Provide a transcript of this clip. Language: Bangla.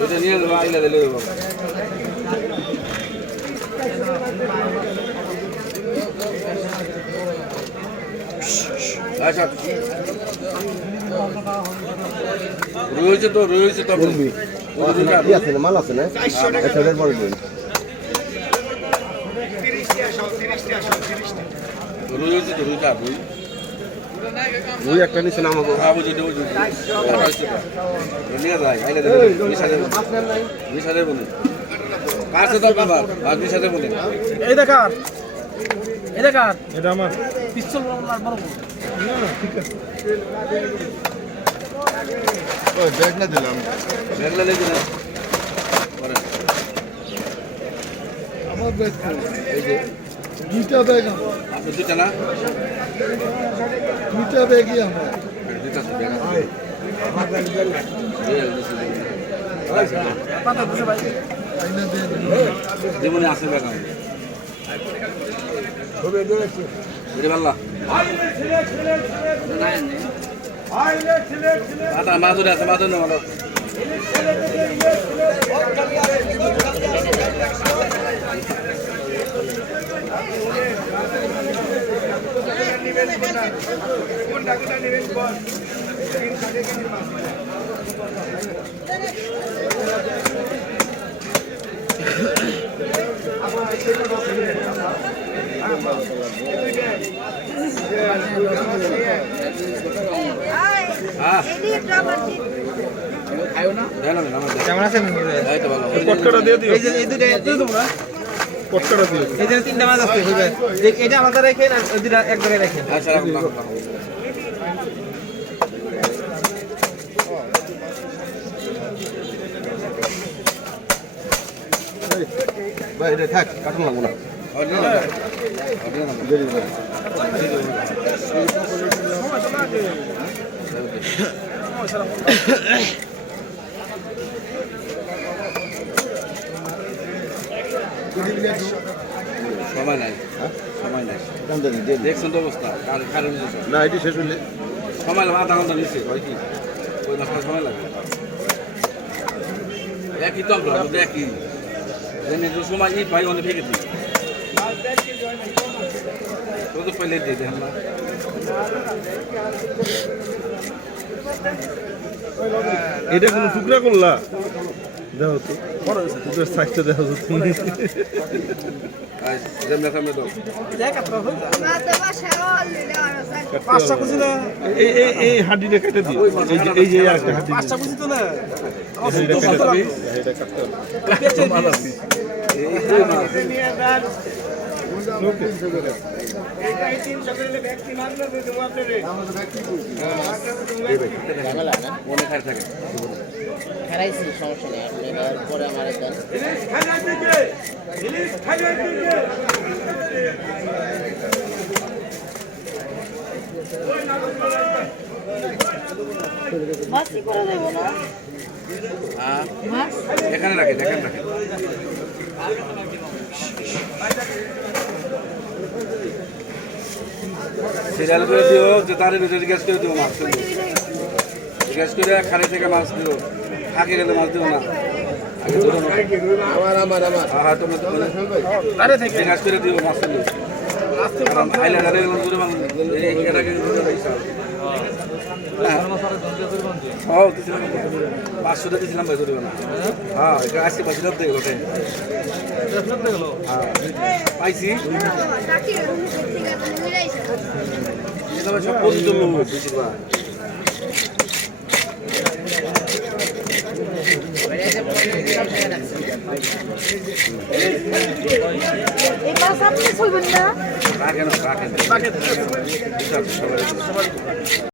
ওইটা নিয়ে যাবো আইলা দিলে আচ্ছা রয়েছে তো বলবি আছে না মাল আছে না একটা বলবেন রয়েছে তো রুইটা রুই একটা নিচে নামাবো নিয়ে যায় আইলে 20,000 বলে কার সাথে আপনার 20,000 বলে এই দেখার এটা আমার পিস্তল বড় ঠিক আছে ওই ব্যাগ না দিলাম আমার ব্যাগ এই যে দুইটা ব্যাগ আপনি দুইটা না দুইটা ব্যাগই আমার দুইটা ব্যাগ পাতা বসে ভাই আইনা দিয়ে জীবনে আছে ব্যাগ আমি হবে দিয়েছি বুঝতে পারলা মাদুরে আছে মাদুর না ভালো কেমন আছেন পটকাটা দিয়ে দিও এই যে এই দুটো তোমরা পটকাটা দিও এই যে তিনটা মাছ আছে হইবে এটা আলাদা রাখেন আর ওই দুটো এক জায়গায় রাখেন আচ্ছা রাখুন ভাই এটা থাক কাটুন লাগবো না সময় নাই দেখছেন তো অবস্থা না এটি শেষ হইলে সময় লাগে আধা ঘন্টা নিচ্ছে হয় কি ওই মাসটা সময় লাগে একই তো আমরা একই সময় এই ভাই অনেক ভেঙে দিই তো পহলে দিয়ে দেন না এটা কোনো টুকরা করলা দেখো তো টুকরার সাইজটা দেখো তো তুমি যেমন সামনে তো পাঁচটা কুচি না এই হাড্ডিটা কেটে দিও এই যে একটা হাড্ডি পাঁচটা কুচি তো না এটা কাটতে মনে খারাপ থাকে খেলাইছি সমস্যা নেই আপনি পরে আমার দেন মাছি করে দেব না এখানে রাখে সিরিয়াল করে দিও যে তার ভিতরে গ্যাস করে দিও মাছ গ্যাস করে খালি থেকে মাছ দিও থাকে গেলে মাছ দিও না গ্যাস করে দিও মাছ দিও পাঁচশো দিয়েছিলাম ভাই ধরবে না হ্যাঁ এটা আজকে পাইছিলাম তো ওটাই পাইছি সব পর্যন্ত বেশিরভাগ রাখেন